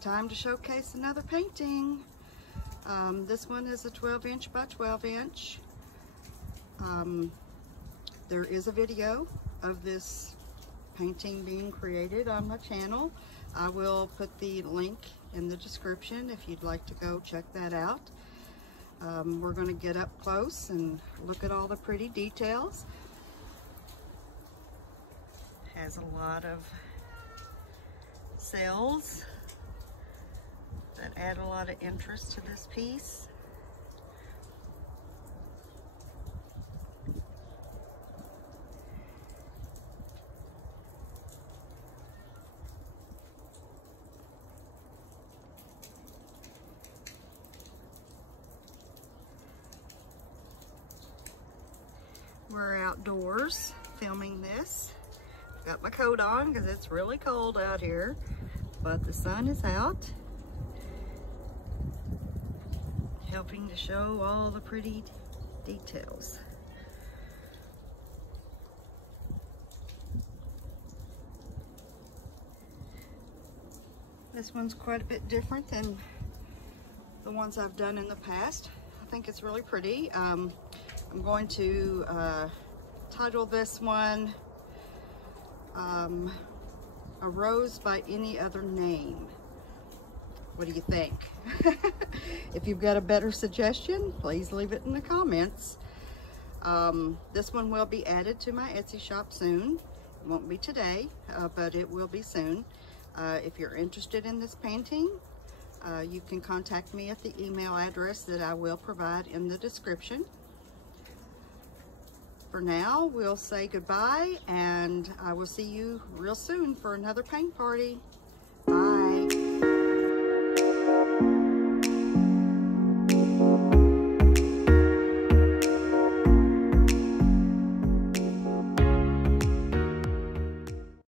time to showcase another painting. This one is a 12-inch by 12-inch. There is a video of this painting being created on my channel. I will put the link in the description if you'd like to go check that out. We're going to get up close and look at all the pretty details. Has a lot of cells that add a lot of interest to this piece. We're outdoors filming this. Got my coat on because it's really cold out here, but the sun is out, helping to show all the pretty details. This one's quite a bit different than the ones I've done in the past. I think it's really pretty. I'm going to title this one A Rose by Any Other Name. What do you think? If you've got a better suggestion, please leave it in the comments. This one will be added to my Etsy shop soon. It won't be today, but it will be soon. If you're interested in this painting, you can contact me at the email address that I will provide in the description. For now, we'll say goodbye, and I will see you real soon for another paint party.